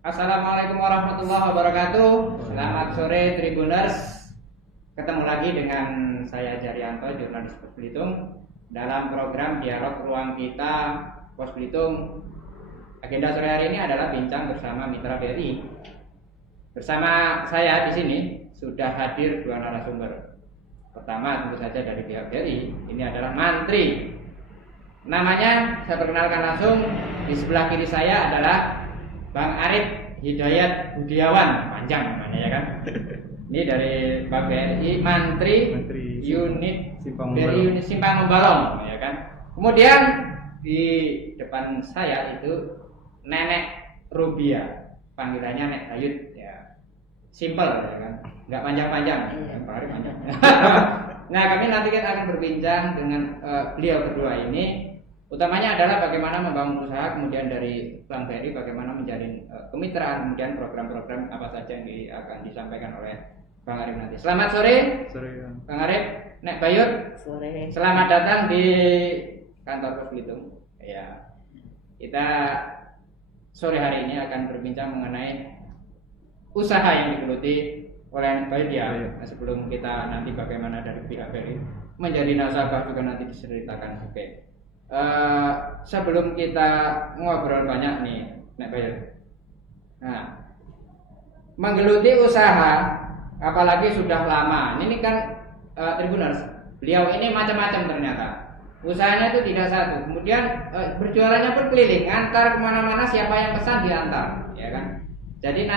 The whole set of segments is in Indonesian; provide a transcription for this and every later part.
Assalamualaikum warahmatullahi wabarakatuh. Selamat sore Tribuners. Ketemu lagi dengan saya Jaryanto, jurnalis Pos Belitung, dalam program Dialog Ruang Kita Pos Belitung. Agenda sore hari ini adalah bincang bersama Mitra BRI. Bersama saya di sini sudah hadir dua narasumber. Pertama tentu saja dari pihak BRI. Ini adalah Mantri. Namanya saya perkenalkan langsung. Di sebelah kiri saya adalah Bang Arif Hidayat Budiawan, panjang namanya ya kan. Ini dari Bang BRI, Mantri Unit BRI Unit Simpang Membalong ya kan. Kemudian di depan saya itu Nenek Rubia, panggilannya Nek Bayut ya. Simple ya kan, nggak panjang-panjang. Bang Arif panjang. Nah, kami nanti akan berbincang dengan beliau berdua ini. Utamanya adalah bagaimana membangun usaha, kemudian dari Bank BRI bagaimana menjalin kemitraan, kemudian program-program apa saja yang akan disampaikan oleh Bang Arif nanti. Selamat sore, Bang Arif, Nek Bayut. Sore. Selamat datang di kantor Pos Belitung. Ya, kita sore hari ini akan berbincang mengenai usaha yang digeluti oleh Nek Bayut ya. Nah, sebelum kita nanti bagaimana dari pihak BRI menjadi nasabah juga nanti diceritakan. Oke. Sebelum kita ngobrol banyak nih, Nek Bayut. Nah, menggeluti usaha, apalagi sudah lama. Ini kan Tribuners, beliau ini macam-macam ternyata. Usahanya itu tidak satu. Kemudian berjualannya pun keliling, antar kemana-mana, siapa yang pesan diantar, ya kan. Jadi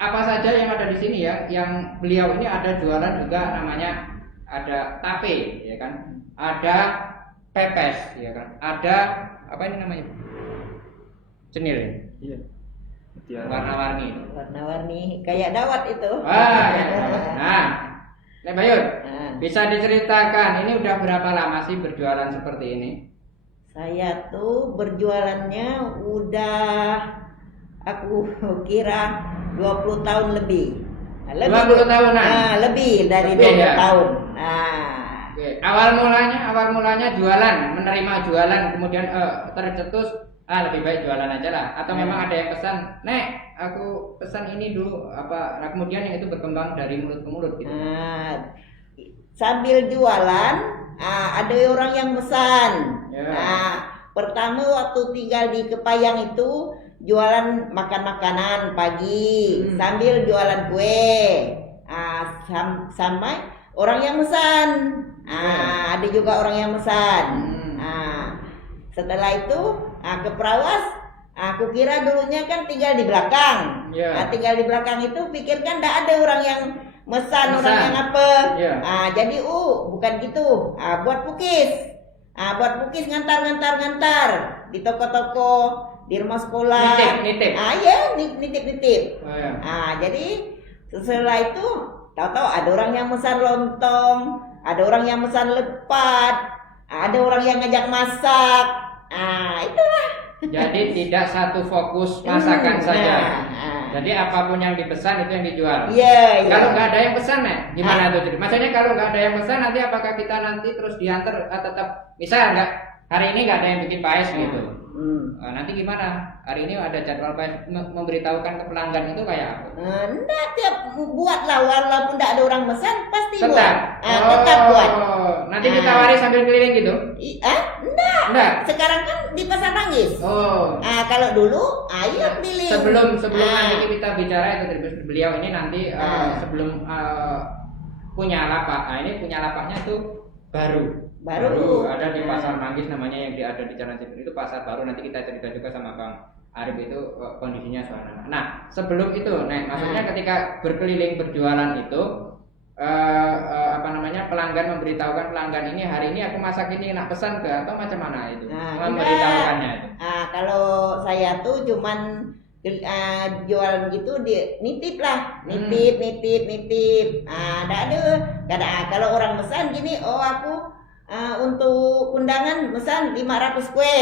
apa saja yang ada di sini ya, yang beliau ini ada jualan juga namanya ada tape, ya kan. Ada pepes, ya kan. Ada apa ini namanya? Cenil. Iya. Warna-warni. Warna-warni kayak dawat itu. Ya. Nah, Nek Bayut, bisa diceritakan ini udah berapa lama sih berjualan seperti ini? Saya tuh berjualannya udah aku kira 20 tahun lebih. 20 tahunan. Nah, lebih dari 20 ya? tahun. Nah, oke. Awal mulanya jualan, menerima jualan, kemudian tercetus lebih baik jualan aja lah. Atau memang ada yang pesan, Nek, aku pesan ini dulu apa. Nah, kemudian yang itu berkembang dari mulut ke mulut gitu. Sambil jualan, ada orang yang pesan. Ya. Nah, pertama waktu tinggal di Kepayang itu jualan makan makanan pagi sambil jualan kue. Sampai orang yang pesan. Ada juga orang yang pesan. Setelah itu ke Perawas, aku kira dulunya kan tinggal di belakang. Tinggal di belakang itu pikirkan tidak ada orang yang mesan. Orang yang apa. Jadi bukan gitu. Buat pukis. Buat pukis ngantar di toko-toko, di rumah sekolah. Nitip. Nitip. Jadi setelah itu tahu-tahu ada orang yang mesan lontong, ada orang yang mesan lepat, ada orang yang ngajak masak. Itulah. Jadi tidak satu fokus masakan saja. Jadi apapun yang dipesan itu yang dijual. Iya. Kalau nggak ada yang pesan, gimana tuh? Maksudnya kalau nggak ada yang pesan, nanti apakah kita nanti terus diantar tetap? Misal nggak hari ini nggak ada yang bikin paes gitu. Nanti gimana? Hari ini ada jadwal paes, memberitahukan ke pelanggan itu kayak apa? Enggak, tiap buatlah walaupun tidak ada orang pesan pasti Tetap. buat. Tetap buat. Nanti ditawari sambil keliling gitu? Enggak. Sekarang kan di Pasar Manggis. Kalau dulu ayo keliling. Sebelum nanti kita bicara itu beliau ini nanti sebelum punya lapak. Ini punya lapaknya tuh baru ada di Pasar Manggis namanya, yang ada di Jalan Sipil itu pasar baru. Nanti kita cerita juga sama Bang Arif itu kondisinya soalnya. Nah, sebelum itu, maksudnya ketika berkeliling berjualan itu pelanggan memberitahukan pelanggan ini hari ini aku masak ini nak pesan ke, atau macam mana itu? Memberitahukannya itu. Kalau saya tuh cuman jualan gitu nitip. Kalau orang pesan gini, aku untuk undangan pesan 500 kue.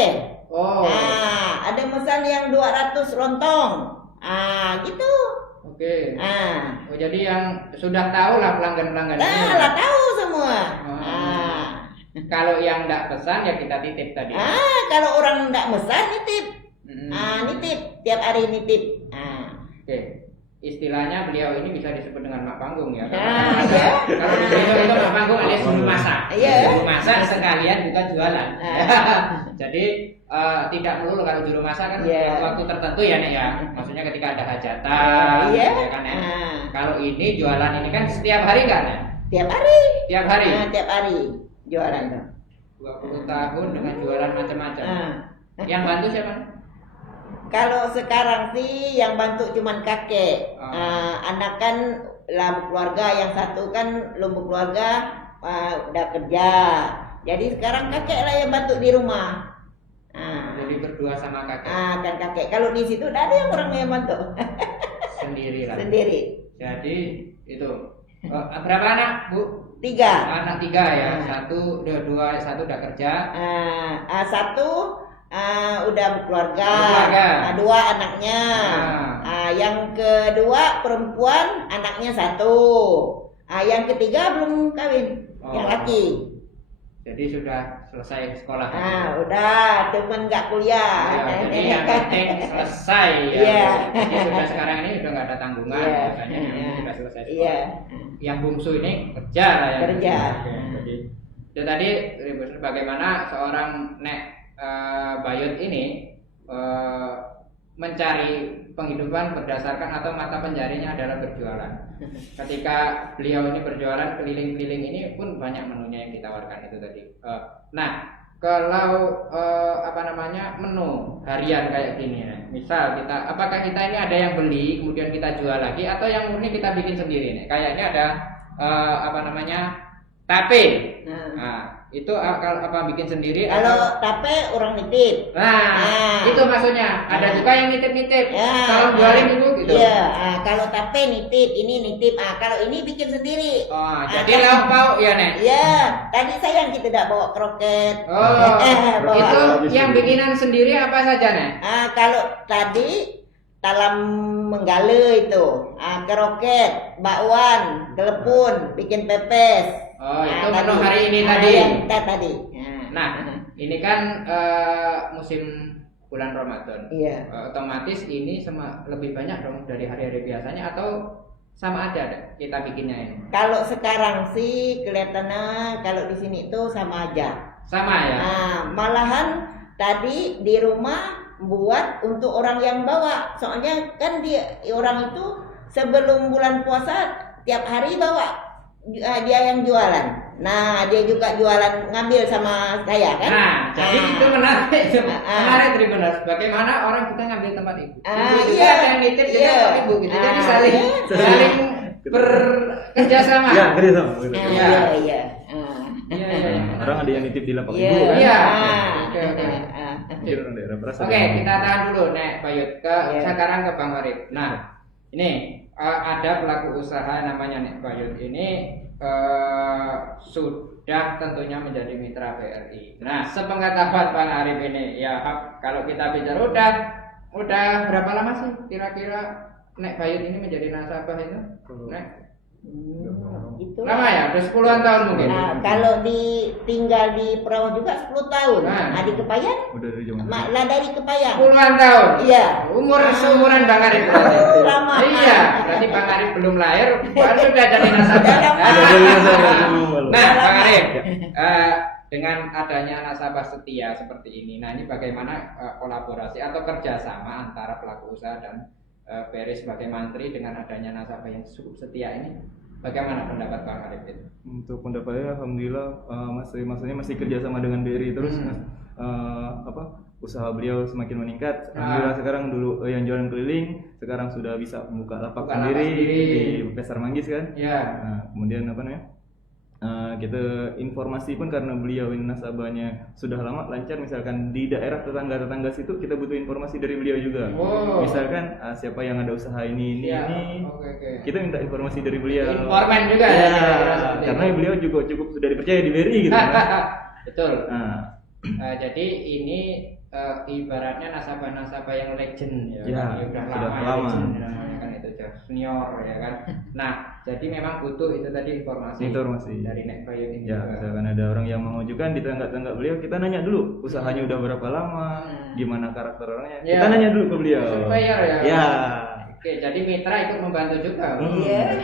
Ada pesan yang 200 lontong. Gitu. Oke. Jadi yang sudah tahu lah pelanggan-pelanggan ini. Tahu semua. Kalau yang enggak pesan ya kita titip tadi. Kalau orang enggak pesan nitip. Nitip, tiap hari nitip. Oke. Istilahnya beliau ini bisa disebut dengan mak panggung ya. Iya. Kalau di Belitung itu mak panggung alias juru masak. Iya. Juru masak sekalian juga jualan. Jadi tidak melulu kalau juru masak kan waktu tertentu ya Nek ya. Maksudnya ketika ada hajatan, ya kan Nek. Kalau ini jualan ini kan setiap hari kan Nek? Tiap hari. Tiap hari. Tiap hari jualan tuh. 20 tahun dengan jualan macam-macam. Yang bantu siapa? Kalau sekarang sih yang bantu cuman kakek. Anak kan lah keluarga, yang satu kan lumpuh keluarga udah kerja. Jadi sekarang kakek lah yang bantu di rumah. Jadi berdua sama kakek. Kan kakek. Kalau di situ udah ada yang orang yang bantu. Sendiri lah. Sendiri. Jadi itu berapa anak Bu? 3. Anak 3 ya. Satu udah kerja. Satu udah berkeluarga. 2 anaknya. Yang kedua perempuan, anaknya 1. Yang ketiga belum kawin, yang laki. Jadi sudah selesai sekolah. Udah, cuman nggak kuliah. Jadi yang penting selesai ya. Jadi sudah sekarang ini udah nggak ada tanggungan biasanya sudah selesai sekolah. Yang bungsu ini kerja lah ya. Kerja. Jadi tadi bagaimana seorang Nek Bayut ini mencari penghidupan berdasarkan atau mata pencarinya adalah berjualan. Ketika beliau ini berjualan keliling-keliling ini pun banyak menunya yang ditawarkan itu tadi. Kalau menu harian kayak gini, misal apakah kita ini ada yang beli kemudian kita jual lagi atau yang murni kita bikin sendiri nih? Kayaknya ada tape. Itu apa bikin sendiri? Kalau tape orang nitip. Itu maksudnya. Ada juga yang nitip-nitip. Kalau jualin ibu gitu. Iya. Kalau tape nitip, ini nitip. Kalau ini bikin sendiri. Jadi lauk pauk ya Nek? Iya. Tadi sayang kita tidak bawa kroket. Itu yang bikinan sendiri apa saja Nek? Kalau tadi talam menggale itu, kroket, bakwan, telepon, bikin pepes. Itu menu hari ini tadi. Tadi. Nah, ini kan musim bulan Ramadan. Iya. Otomatis ini lebih banyak dong dari hari-hari biasanya atau sama aja kita bikinnya ini? Kalau sekarang sih kelihatannya kalau di sini itu sama aja. Sama ya. Malahan tadi di rumah buat untuk orang yang bawa. Soalnya kan orang itu sebelum bulan puasa tiap hari bawa. Dia yang jualan. Nah, dia juga jualan ngambil sama saya kan. Jadi itu menarik. Menarik Tribuners. Bagaimana orang kita ngambil tempat ibu. Iya. Ada yang nitip juga ibu gitu. Jadi saling bekerja sama. Iya, kerjasama. Iya. Orang ada yang nitip di lapak ibu kan. Iya. Oke, kita tahan dulu Nek Bayut. Sekarang ke Bang Arif. Nah, ini ada pelaku usaha namanya Nek Bayut ini sudah tentunya menjadi mitra BRI. Nah, sepengetahuan Bang Arif ini ya kalau kita bicara udah berapa lama sih kira-kira Nek Bayut ini menjadi nasabah itu? Nek? Lama ya? Udah 10-an tahun mungkin. Kalau tinggal di Perahu juga 10 tahun. Di Kepayan? Udah dari zaman. Dari Kepayan. 10-an tahun. Iya. Umur seumuran Bang Arif. Lama. Iya, berarti Bang Arif belum lahir, baru sudah jadi nasabah. Nah, Bang Arif, dengan adanya nasabah setia seperti ini, nah ini bagaimana kolaborasi atau kerjasama antara pelaku usaha dan BRI sebagai mantri dengan adanya nasabah yang cukup setia ini, bagaimana pendapat Bang Arif itu? Untuk pendapatnya, alhamdulillah masih kerjasama dengan BRI terus, usaha beliau semakin meningkat. Alhamdulillah sekarang dulu yang jualan keliling, sekarang sudah bisa membuka lapak sendiri di Pasar Manggis kan? Iya. Kemudian kita informasi pun karena beliau ini nasabahnya sudah lama lancar, misalkan di daerah tetangga situ kita butuh informasi dari beliau juga. Misalkan siapa yang ada usaha ini. Kita minta informasi dari beliau. Informan juga ya. Karena beliau juga cukup sudah dipercaya di BRI gitu. Betul. Jadi ini ibaratnya nasabah-nasabah yang legend ya. Sudah lama. Kan itu. sudah senior ya kan. Nah, jadi memang butuh itu tadi informasi dari Nek Bayu ini. Ya, misalkan ada orang yang mengajukan di tenggak-tenggak beliau, kita nanya dulu usahanya udah berapa lama, gimana karakter orangnya. Kita nanya dulu ke beliau. Supaya ya. Ya. Oke, jadi mitra ikut membantu juga. Iya.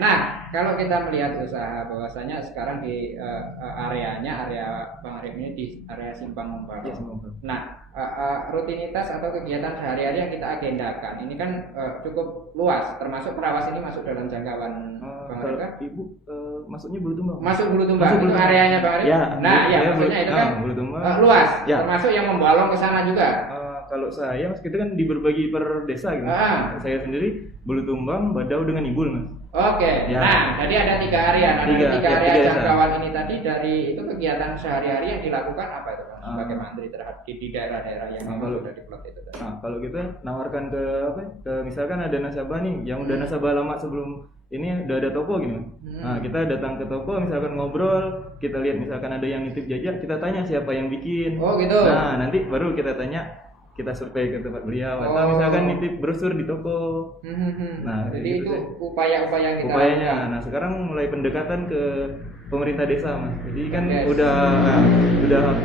Nah, kalau kita melihat usaha bahwasanya sekarang di area Bang Arif ini di area Simpang Membalau. Nah, rutinitas atau kegiatan sehari-hari yang kita agendakan ini kan cukup luas, termasuk Perawas ini masuk dalam jangkauan Bang Arif kan? Ibu masuknya Bulutumba. Masuk Bulutumba itu areanya Bang Arif. Ya, nah, ya maksudnya itu kan luas, ya. termasuk yang membolong ke sana juga. Kalau saya, Mas, kita kan dibagi per desa gitu. Saya sendiri Bulutumbang, Badau dengan Ibul, Mas. Oke. Ya. Nah, jadi ada 3 area. Nah, dari 3 area jangkauan ini tadi dari itu kegiatan sehari-hari yang dilakukan apa itu, Bang? Sebagai mantri terhadap di daerah-daerah yang sudah diplot itu tadi. Nah, kalau kita nawarkan ke misalkan ada nasabah nih yang udah nasabah lama sebelum ini udah ada toko gitu. Nah, kita datang ke toko misalkan ngobrol, kita lihat misalkan ada yang nitip jajak, kita tanya siapa yang bikin. Oh, gitu. Nah, nanti baru kita tanya, kita survei ke tempat beliau atau misalkan nitip brosur di toko. Nah, jadi gitu itu upaya-upaya kita. Upayanya. Nah, sekarang mulai pendekatan ke pemerintah desa, Mas. Jadi kan udah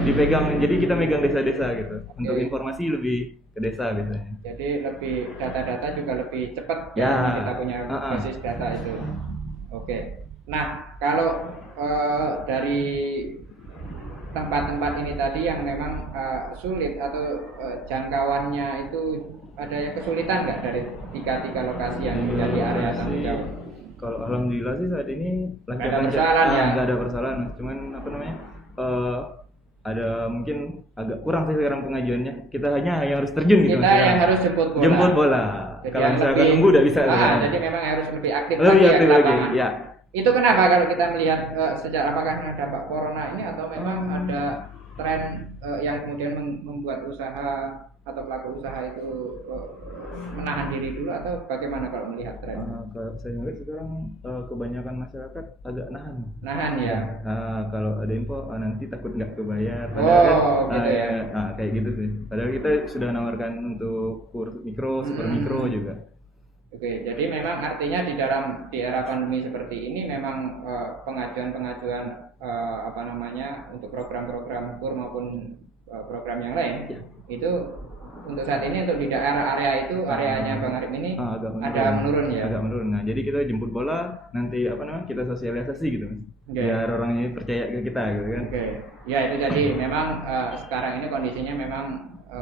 dipegang. Jadi kita megang desa-desa gitu. Untuk informasi lebih ke desa biasanya. Jadi lebih data-data juga lebih cepat ya. Kita punya basis data itu. Oke. Nah, kalau dari tempat-tempat ini tadi yang memang sulit atau jangkauannya itu ada yang kesulitan nggak dari tiga lokasi yang menjadi area tanggung jawab? Kalau alhamdulillah sih saat ini lancar-lancar ya. Nggak ada persoalan, cuman ada mungkin agak kurang sih sekarang pengajuannya. Kita hanya yang harus terjun gitu. Kita yang harus jemput bola. Kalau misalkan nunggu nggak bisa. Jadi memang harus lebih aktif lagi. Ya. Itu kenapa kalau kita melihat sejak apakah karena dampak corona ini atau memang ada tren yang kemudian membuat usaha atau pelaku usaha itu menahan diri dulu atau bagaimana kalau melihat tren? Kalau saya melihat sekarang kebanyakan masyarakat agak nahan. Nahan ya. Kalau ada info nanti takut nggak kebayar. Gitu ya. Kayak gitu sih. Padahal kita sudah nawarkan untuk kurs mikro, super mikro juga. Oke, jadi memang artinya di era pandemi seperti ini memang pengajuan untuk program-program kur maupun program yang lain itu untuk saat ini untuk di daerah area itu areanya Bang Arif ini ada menurun ya. Agak menurun. Nah, jadi kita jemput bola, nanti kita sosialisasi gitu, Mas. Biar orangnya percaya ke kita gitu kan. Oke. Ya, itu jadi memang sekarang ini kondisinya memang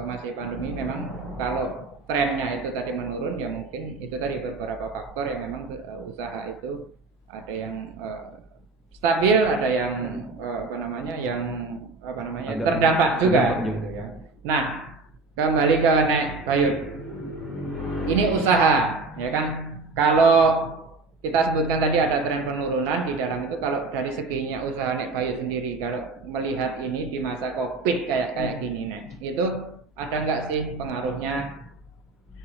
masih pandemi, memang kalau trennya itu tadi menurun ya mungkin itu tadi beberapa faktor yang memang usaha itu ada yang stabil, ada yang terdampak juga gitu ya. Nah, kembali ke Nek Bayu. Ini usaha ya kan. Kalau kita sebutkan tadi ada tren penurunan di dalam itu, kalau dari seginya usaha Nek Bayu sendiri kalau melihat ini di masa Covid kayak gini Nek, itu ada nggak sih pengaruhnya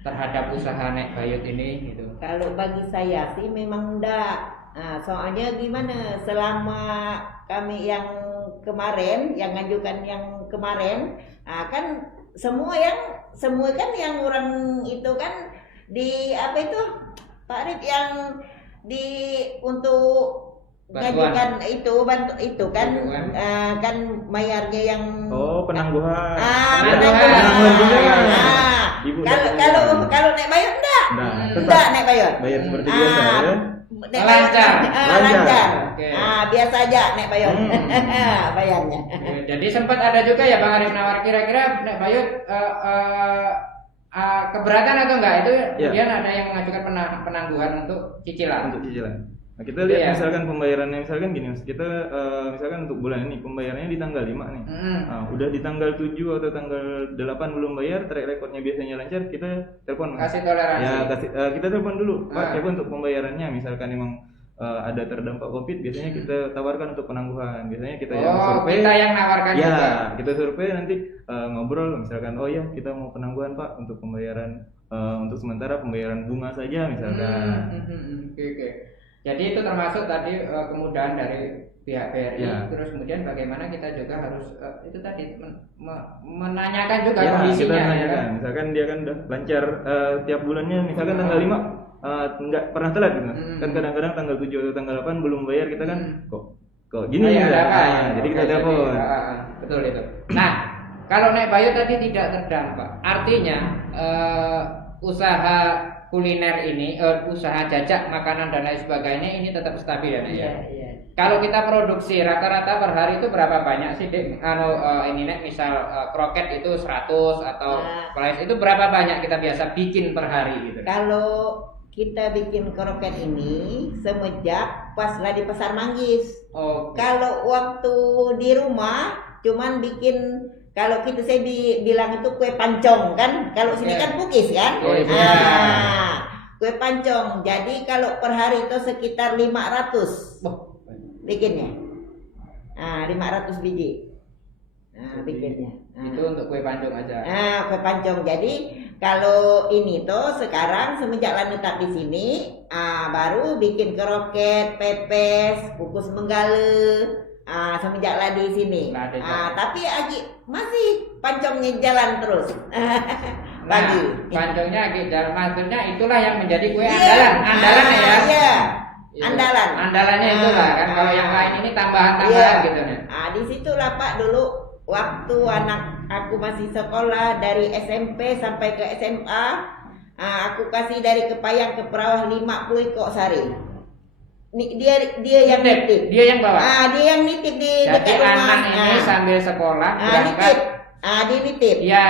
terhadap usaha Nek Bayut ini gitu? Kalau bagi saya sih memang enggak. Nah, soalnya gimana, selama kami yang kemarin, yang ngajukan yang kemarin, kan semua kan yang orang itu kan di apa itu Pak Arif yang untuk ngajukan itu kan kan bayarnya yang penangguhan. Penangguhan juga. Kalau Nek Bayut enggak Nek Bayut. Bayar seperti biasa ya. Lancar. Okay. Biasa aja Nek Bayut. Bayarnya. Jadi sempat ada juga ya Bang Arif nawar kira-kira Nek Bayut keberatan atau enggak itu kemudian ada yang mengajukan penangguhan untuk cicilan. Nah, kita lihat misalkan pembayarannya misalkan gini Mas, kita misalkan untuk bulan ini pembayarannya di tanggal 5 nih. Udah di tanggal 7 atau tanggal 8 belum bayar, track recordnya biasanya lancar, kita telepon Mas. Kasih toleransi. Ya, kita telepon dulu. Pak, siapa untuk pembayarannya misalkan memang ada terdampak Covid, biasanya kita tawarkan untuk penangguhan. Biasanya kita yang survei. Kita yang nawarkan juga. Kita survei nanti ngobrol misalkan kita mau penangguhan Pak untuk pembayaran untuk sementara pembayaran bunga saja misalkan. Oke. Jadi itu termasuk tadi kemudahan dari pihak BRI, Ya. terus kemudian bagaimana kita juga harus itu tadi menanyakan juga Ya, kondisinya. kita Ya. menanyakan. Misalkan dia kan udah lancar tiap bulannya, misalkan tanggal 5 nggak pernah telat gitu. Kan kadang-kadang tanggal 7 atau tanggal 8 belum bayar, kita kan kok gini ya. Jadi kita telepon. Betul itu. Nah, kalau Nek Bayu tadi tidak terdampak, artinya usaha kuliner ini, usaha jajak makanan dan lain sebagainya ini tetap stabil ya Nek ya. Iya. Kalau kita produksi rata-rata per hari itu berapa banyak sih Dek? Ini Nek, misal kroket itu 100 atau fries itu berapa banyak kita biasa bikin per hari gitu? Kalau kita bikin kroket ini semenjak pas lah di Pasar Manggis. Kalau waktu di rumah cuman bikin, kalau kita saya bilang itu kue pancong kan, kalau sini kan pukis kan. Kue pancong. Jadi kalau per hari itu sekitar 500 bikinnya. 500 biji. Bikinnya. Itu untuk kue pancong aja. Kue pancong. Jadi kalau ini tuh sekarang semenjak netap di sini, baru bikin kroket, pepes, kukus menggale. Semenjak lah di sini. Tapi masih pancongnya jalan terus. Pagi. Pancongnya jalan, maksudnya itulah yang menjadi kue andalan ya. Iya. Andalan. Andalannya itulah kan. Kalau yang lain ini tambahan-tambahan gitu nih. Di situlah Pak dulu waktu anak aku masih sekolah dari SMP sampai ke SMA, aku kasih dari Kepayang ke Perawah 50 ekor sehari. Dia yang nitip. Dia yang bawa. Dia yang nitip di jadi dekat rumah. anak ini sambil sekolah berangkat. Dia nitip. Iya,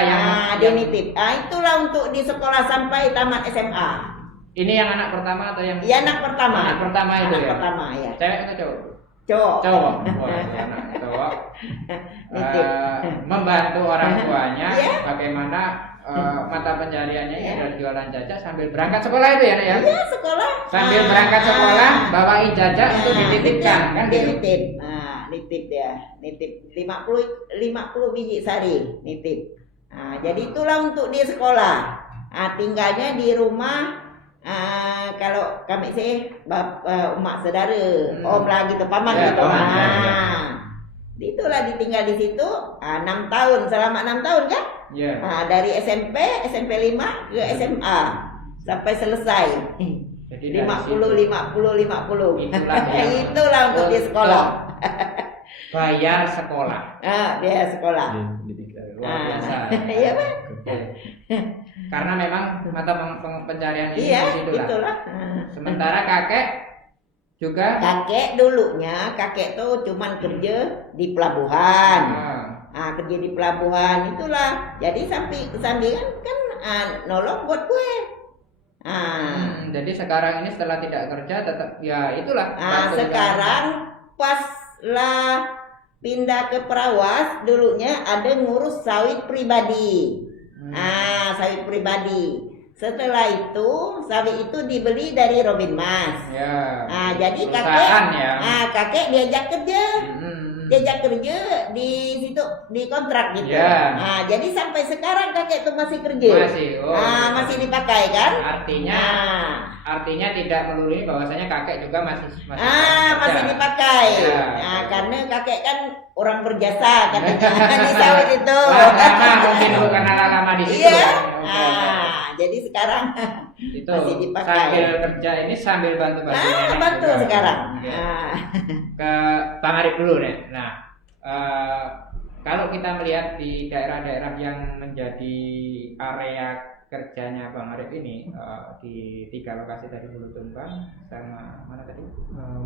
dia nitip. Itulah untuk di sekolah sampai tamat SMA. Ini yang anak pertama atau yang? Iya, anak pertama. Anak pertama itu anak ya. pertama ya. Cewek atau cowok? Cowok. Anak cowok. Membantu orang tuanya bagaimana mata pencariannya ini adalah jualan jajak sambil berangkat sekolah itu ya Nek ya? Iya, sekolah. Sambil berangkat sekolah bawain jajak untuk dititipkan kan gitu. Nitip. Nitip dia. Nitip 50 biji sehari nitip. Jadi itulah untuk di sekolah. Tinggalnya di rumah. Kalau kami sih umat saudara, om lagi tuh paman gitu. Itulah ditinggal di situ 6 tahun, selama 6 tahun kan? Dari SMP 5 ke SMA sampai selesai. Jadi 50. Itulah untuk di sekolah. Bayar sekolah. Dia sekolah. Luar biasa. Iya Pak. Karena memang mata pencarian ini itulah. Sementara kakek juga. Kakek dulunya tuh cuman kerja di pelabuhan. Kerja di pelabuhan itulah. Jadi sambilan kan nolong buat kue. Jadi sekarang ini setelah tidak kerja tetap ya itulah. Sekarang pas lah pindah ke Perawas, dulunya ada ngurus sawit pribadi. Sawit pribadi. Setelah itu sawit itu dibeli dari Robin Mas. Jadi kakek diajak kerja. Diajak kerja di situ di kontrak gitu. Jadi sampai sekarang kakek tuh masih kerja. Masih dipakai kan? Artinya tidak melulu bahwasanya kakek juga masih masih dipakai. Karena kakek kan orang berjasa kan di sawit itu. Mungkin karena lama di situ. Jadi sekarang itu masih dipakai. Sambil kerja ini sambil bantu bantu sekarang. Ke Bang Arif dulu nih. Nah, kalau kita melihat di daerah-daerah yang menjadi area kerjanya Bang Arif ini di 3 lokasi tadi, Bulutumbang sama mana tadi?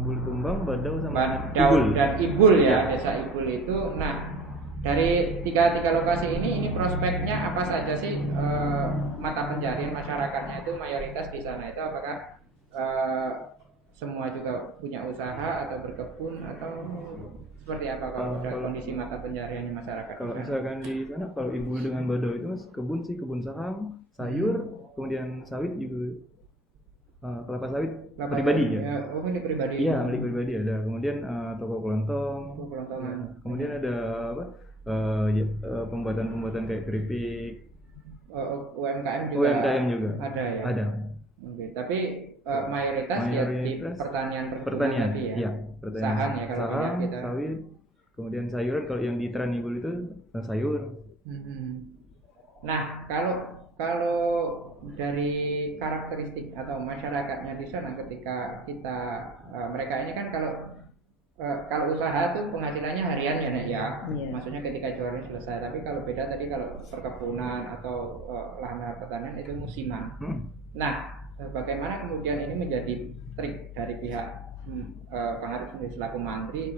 Bulutumbang, Badau sama Ibul dan Ibul ya, desa Ibul itu. Nah, dari tiga lokasi ini prospeknya apa saja sih? Mata pencarian masyarakatnya itu mayoritas di sana itu apakah semua juga punya usaha atau berkebun atau seperti apa kalau kondisi mata pencarian masyarakat? Kalau misalkan di sana, kalau Ibul dengan Badau itu mas kebun saham, sayur, kemudian sawit juga, kelapa sawit pribadi ya. Milik pribadi. Iya, milik pribadi ada. Kemudian toko kelontong. Kemudian ada apa? Pembuatan kayak keripik. UMKM juga. UMKM juga. Ada ya. Ada. Oke, tapi mayoritas ya di pertanian tadi ya. Iya, pertanian. Sahan ya kalau Saham, kita. sawit, kemudian sayuran. Kalau yang di Tranibul itu sayur. Nah, kalau dari karakteristik atau masyarakatnya di sana ketika kita mereka ini kan kalau usaha tuh penghasilannya harian ya Nek ya. Maksudnya ketika jualan selesai. Tapi kalau beda tadi kalau perkebunan atau lahan pertanian itu musiman. Nah, bagaimana kemudian ini menjadi trik dari pihak Kang Arif sendiri selaku menteri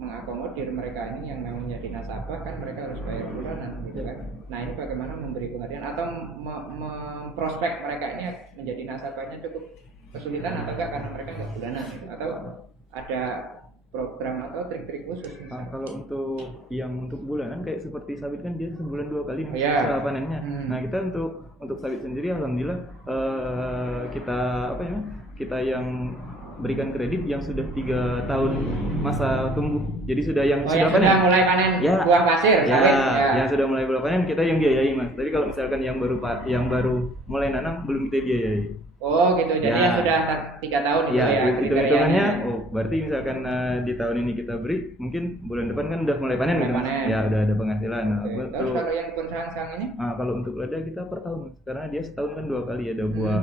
mengakomodir mereka ini yang memang menjadi nasabah kan mereka harus bayar bulanan gitu kan. Nah, ini bagaimana memberi pengertian atau memprospek mereka ini menjadi nasabahnya cukup kesulitan atau enggak karena mereka nggak bulanan gitu. Atau ada program atau trik-trik khusus kalau untuk bulanan kayak seperti sawit kan dia sebulan 2 kali panennya. Nah, kita untuk sawit sendiri alhamdulillah kita yang berikan kredit yang sudah 3 tahun masa tumbuh. Jadi sudah sudah panen. Sudah mulai panen buah pasir sawit. Yang sudah mulai panen kita yang biayai Mas. Tapi kalau misalkan yang baru mulai nanam belum kita biayai. Oh gitu, jadi yang sudah 3 tahun itu ya hitungannya. Berarti misalkan di tahun ini kita beri, mungkin bulan depan kan udah mulai panen gitu. Ya udah ada penghasilan. Terus kalau yang kebun sang ini? Kalau untuk lada kita per tahun, karena dia setahun kan 2 kali ada buah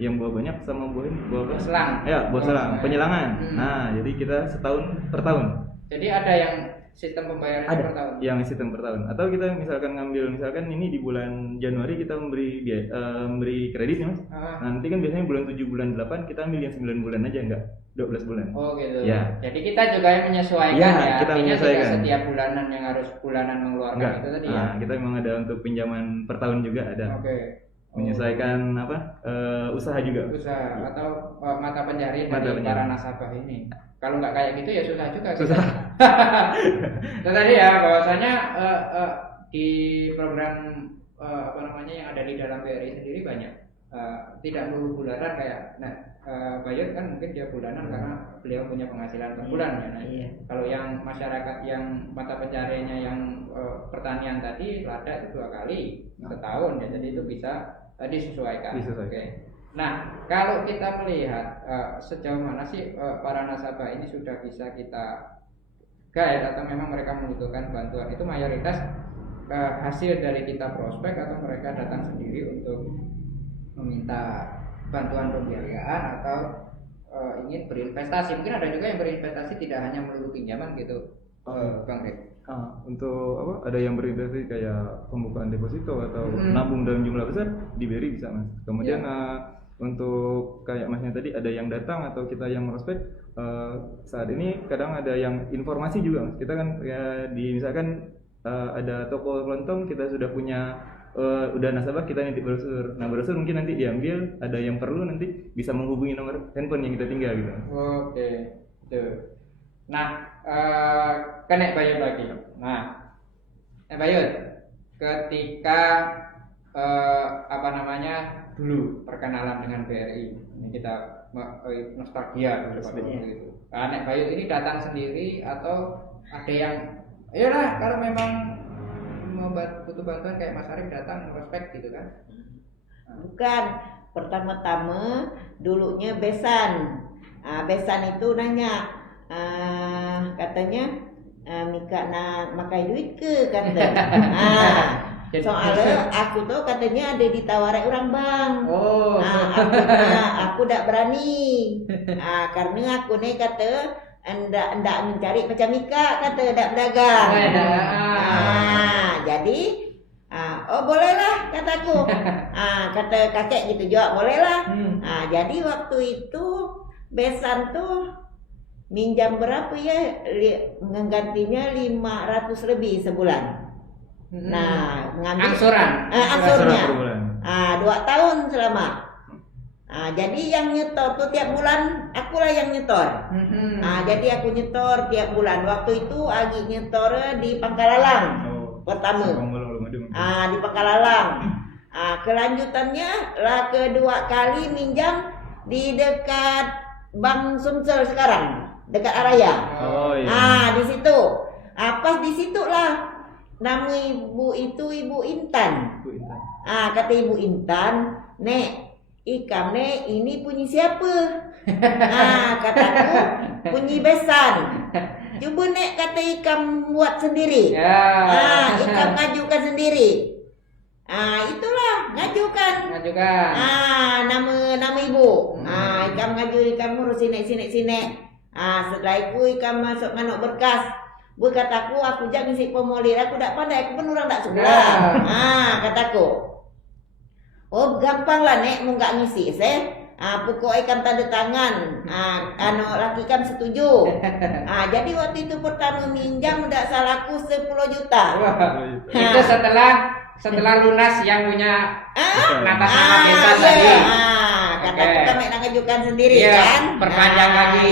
yang buah banyak sama buah selang. Ya, buah selang, penyelangan. Nah, jadi kita setahun per tahun. Jadi ada yang sistem pembayaran per tahun. Yang sistem per tahun. Atau kita misalkan ini di bulan Januari kita memberi kredit ya Mas. Nanti kan biasanya bulan 7 bulan 8 kita ambil yang 9 bulan aja enggak 12 bulan. Oh gitu. Ya. Jadi kita juga yang menyesuaikan ya. Kita menyesuaikan. Tidak setiap bulanan yang harus bulanan mengeluarkan itu tadi ya. Kita memang ada untuk pinjaman per tahun juga ada. Menyesuaikan usaha juga. Usaha atau mata pencarian dari para nasabah ini. Kalau nggak kayak gitu ya susah juga. Itu tadi ya bahwasanya di program yang ada di dalam BRI sendiri banyak tidak melulu bulanan kayak Bayut kan mungkin dia bulanan karena beliau punya penghasilan per bulan ya. Kalau yang masyarakat yang mata pencariannya yang pertanian tadi lada itu 2 kali setahun ya, jadi itu bisa disesuaikan. Oke. Nah, kalau kita melihat sejauh mana sih para nasabah ini sudah bisa kita guide atau memang mereka membutuhkan bantuan, itu mayoritas hasil dari kita prospek atau mereka datang sendiri untuk meminta bantuan pembiayaan atau ingin berinvestasi. Mungkin ada juga yang berinvestasi tidak hanya melulu pinjaman gitu, Bang Rek. Untuk ada yang berinvestasi kayak pembukaan deposito atau nabung dalam jumlah besar di BRI bisa Mas. Kemudian untuk kayak Masnya tadi ada yang datang atau kita yang merospek, saat ini kadang ada yang informasi juga Mas. Kita kan ya misalkan ada toko kelontong kita sudah punya udah nasabah, kita nitip brosur. Nah, brosur mungkin nanti diambil, ada yang perlu nanti bisa menghubungi nomor handphone yang kita tinggal gitu. Oke. Tuh. Nah, kena Bayut lagi. Nah, Bayut, ketika dulu perkenalan dengan BRI, ini kita nostalgia seperti itu. Nek Bayut ini datang sendiri atau ada yang, iyalah kalau memang butuh bantuan kayak Mas Arif datang prospek gitu kan? Bukan, pertama-tama dulunya besan. Besan itu nanya, katanya Mika nak makai duit ke kata. Soalnya aku tuh katanya ada ditawari orang bang. Aku tak berani. Karena aku nih kata ndak mencari macam Mika kata ndak berdagang. Jadi bolehlah kataku. Kata kakek gitu juga bolehlah. Jadi waktu itu besan tuh minjam berapa ya, menggantinya 500 lebih sebulan. Nah, ngambil angsurnya 2 tahun selama. Jadi yang nyetor tuh tiap bulan akulah yang nyetor. Jadi aku nyetor tiap bulan. Waktu itu Agi nyetor di Pangkalalang pertama. Di Pangkalalang. Kelanjutannya lah kedua kali minjam di dekat Bank Sumsel sekarang, dekat Araya. Di situ. Pas di situ lah nama ibu itu Ibu Intan. Bu Intan. Kata Ibu Intan, Nek, ikan Nek ini punya siapa? Kataku punya besan. Coba Nek kata ikan buat sendiri. Ikan ngajukan sendiri. Itulah ngajukan. Nama ibu. Ikan ngaju, ikan ngurus sini. Setelah itu ikan masuk manuk berkas. Bu kataku aku jangan ngisi formulir, aku tak pandai, aku pun orang tak sekolah. Kataku. Oh gampang lah Nek, mau nggak ngisi pokok ikan tanda tangan. Laki kan setuju. Jadi waktu itu pertama minjam udah salahku 10 juta. Itu setelah lunas yang punya atas nama desa tadi. Kataku kan nak ngajukan sendiri kan. Perpanjang lagi.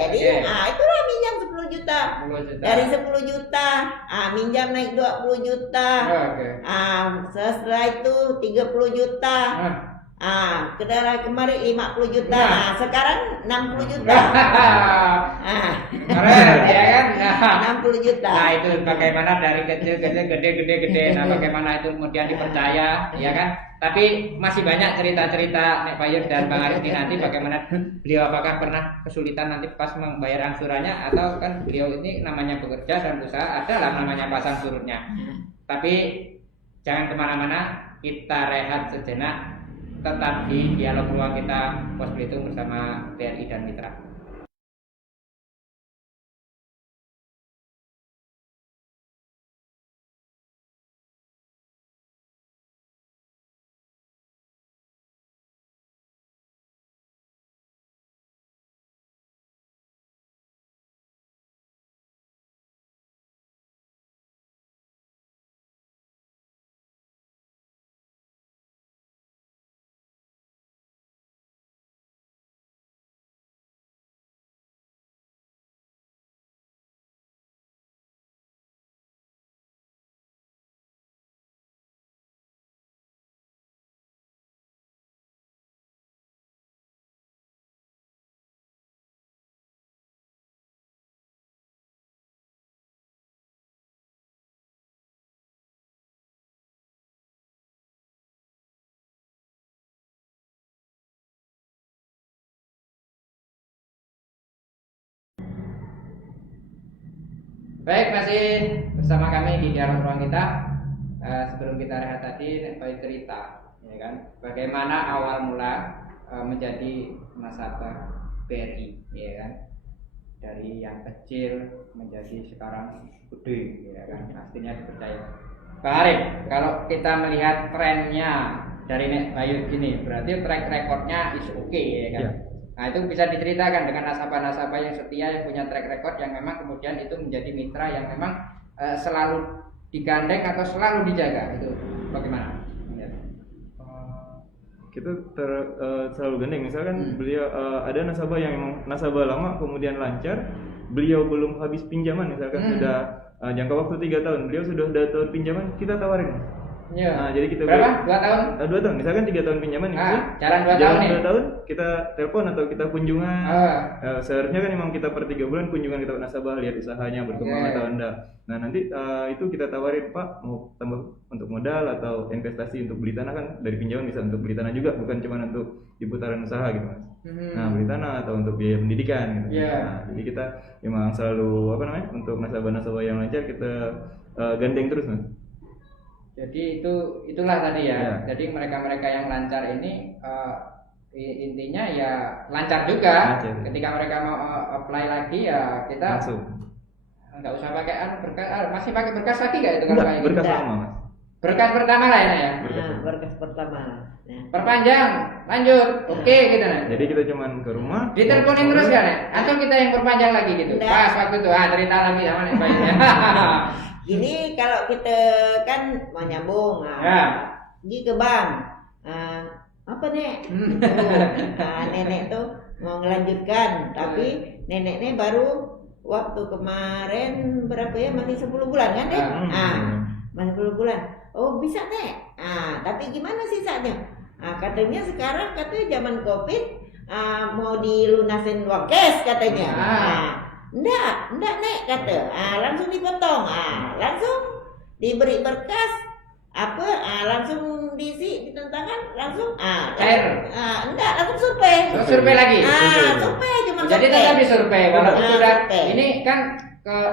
Jadi itulah minjam 10 juta. Dari 10 juta, minjam naik 20 juta. Setelah itu 30 juta. Kemarin 50 juta. Sekarang 60 juta. Keren ya kan? 60 juta. Nah itu bagaimana dari kecil gede. Nah bagaimana itu kemudian dipercaya, ya kan? Tapi masih banyak cerita-cerita Nek Bayu dan Bang Arifin nanti bagaimana beliau apakah pernah kesulitan nanti pas membayar angsurannya, atau kan beliau ini namanya bekerja dan usaha, ada lah namanya pasang surutnya. Tapi jangan kemana-mana, kita rehat sejenak. Tetap di dialog ruang kita Pos Belitung bersama BRI dan Mitra. Baik, masih bersama kami di dialog ruang kita. Sebelum kita rehat tadi, Nek Bayu cerita, ya kan, bagaimana awal mula menjadi nasabah BRI, ya kan, dari yang kecil menjadi sekarang gede, ya kan, pastinya dipercaya. Pak Arif, kalau kita melihat trennya dari Nek Bayu ini, berarti track recordnya is okay, ya kan? Ya. Nah itu bisa diceritakan dengan nasabah-nasabah yang setia, yang punya track record, yang memang kemudian itu menjadi mitra yang memang selalu digandeng atau selalu dijaga, itu bagaimana? Kita selalu gandeng, misalkan beliau ada nasabah yang memang nasabah lama kemudian lancar, beliau belum habis pinjaman, misalkan sudah jangka waktu 3 tahun, beliau sudah dapat pinjaman, kita tawarin. Ya. Nah, jadi kita berapa? 2 tahun? 2 tahun, misalkan 3 tahun pinjaman jalan 2 tahun nih. 2 tahun kita telepon atau kita kunjungan. Seharusnya kan memang kita per 3 bulan kunjungan kita nasabah, lihat usahanya berkembang atau enggak. Nah, nanti itu kita tawarin, Pak, mau tambah untuk modal atau investasi untuk beli tanah, kan dari pinjaman bisa untuk beli tanah juga, bukan cuma untuk di putaran usaha gitu, Mas. Nah, beli tanah atau untuk biaya pendidikan gitu. Nah, jadi kita memang selalu untuk nasabah-nasabah yang lancar kita gandeng terus, Mas. Jadi itulah tadi ya. Jadi mereka-mereka yang lancar ini intinya ya lancar juga. Ketika mereka mau apply lagi ya kita langsung. Enggak usah pakai berkas, masih pakai berkas lagi enggak itu kalau kayak berkas lama, Mas. Berkas pertama lah ya. Berkas pertama. Perpanjang, lanjut. Oke gitu nah. Jadi kita cuman ke rumah, diteleponin terus kan ya? Atau kita yang perpanjang lagi gitu. Pas waktu itu cerita lagi sama Nek Bayu. Gini kalau kita kan mau nyambung, pergi ke bank, apa Nek? Nenek tuh mau ngelanjutkan, tapi neneknya baru waktu kemarin berapa ya, masih 10 bulan kan deh? Masih 10 bulan. Oh bisa Nek. Tapi gimana sisanya? Katanya sekarang zaman COVID mau dilunasin uang cash katanya. Enggak Nek kata. Langsung dipotong. Langsung diberi berkas apa langsung diisi ditantangan langsung cair. Enggak langsung survei. Survei lagi. Survei cuma Jadi survei. tetap disurvei walaupun sudah survei. ini kan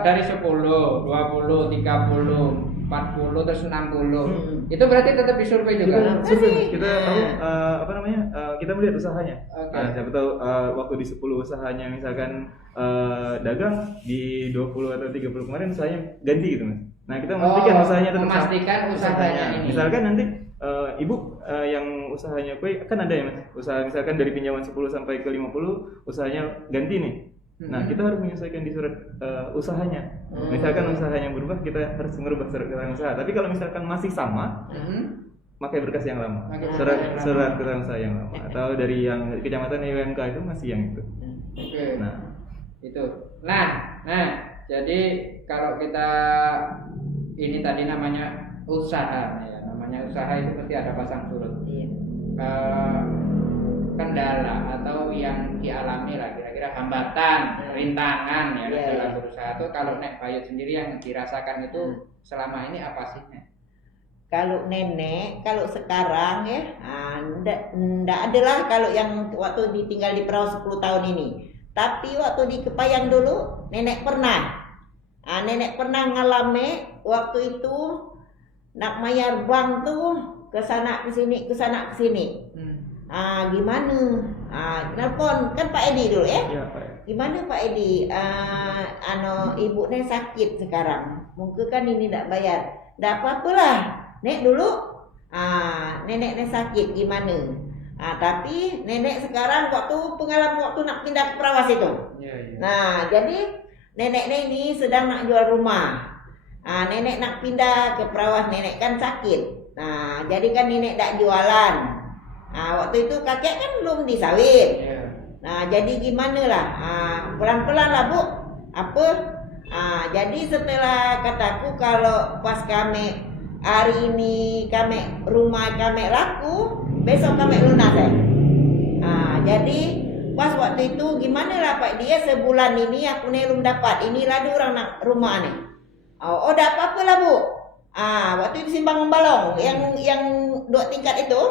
dari 10, 20, 30, 40 terus 60. Itu berarti tetap disurvei juga. Survei kita tahu apa namanya? Kita melihat usahanya. Oke. Siapa tahu waktu di 10 usahanya misalkan dagang di 20 atau 30 kemarin usahanya ganti gitu Mas. Nah, kita memastikan usahanya tetap memastikan usahanya ini. Misalkan nanti ibu yang usahanya kue kan ada ya Mas. Usaha misalkan dari pinjaman 10 sampai ke 50 usahanya ganti nih. Nah, kita harus menyesuaikan di surat usahanya. Misalkan usahanya berubah, kita harus merubah surat keterangan usaha. Tapi kalau misalkan masih sama, pakai berkas yang lama. Surat keterangan usaha yang lama. Atau dari yang kecamatan UMK itu masih yang itu. Oke. Nah, itu. Nah, jadi kalau kita ini tadi namanya usaha, ya namanya usaha itu pasti ada pasang surut. Kendala atau yang dialami lah kira-kira hambatan, rintangan ya dalam berusaha itu kalau Nek Bayu sendiri yang dirasakan itu selama ini apa sih Nek? Kalau nenek, kalau sekarang ya, ndak ada lah kalau yang waktu ditinggal di Perahu 10 tahun ini. Tapi waktu di Kepayang dulu, nenek pernah. Nenek pernah ngalami waktu itu nak bayar bank tuh kesana kesini gimana? Nelpon kan Pak Edi dulu ya? ya Pak. Gimana Pak Edi? Ibunya sakit sekarang. Mungkin kan ini ndak bayar. Ndak apa-apalah. Nek dulu neneknya sakit gimana? Tapi nenek sekarang pengalaman waktu nak pindah ke Perawas itu. Nah, jadi neneknya ini sedang nak jual rumah. Nenek nak pindah ke Perawas, nenek kan sakit. Nah, jadi kan nenek tak jualan. Waktu itu kakek kan belum disawit. Nah, jadi gimana lah? Pelan-pelan lah Bu. Jadi setelah kataku kalau pas kami hari ini rumah kami laku, besok kami lunas ya. Jadi pas waktu itu gimana lah Pak dia sebulan ini aku belum dapat. Inilah orang nak rumah nih. Dah apa-apa lah Bu. Waktu itu Simpang Membalong yang 2 tingkat itu.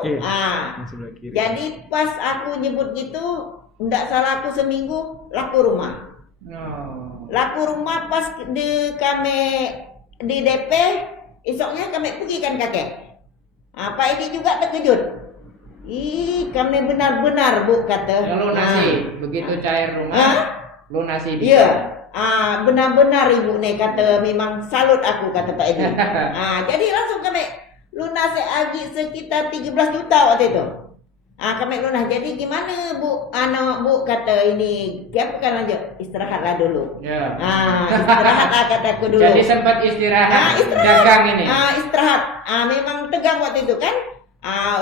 Jadi pas aku nyebut gitu, ndak salah aku seminggu laku rumah. Laku rumah pas kami di DP, esoknya kami pergi kan kakek. Pak ini juga terkejut. Kami benar-benar Bu kata. Lunasi, begitu cair rumah, lunasi bisa. Iya. Benar-benar ibu nih kata memang salut aku kata Pak Edi. Jadi langsung kami lunasi lagi sekitar 13 juta waktu itu. Kami lunas. Jadi gimana Bu? Bu kata ini gap kan lanjut istirahatlah dulu. Istirahatlah kataku dulu. Jadi sempat istirahat. Dagang ini. Istirahat. Memang tegang waktu itu kan.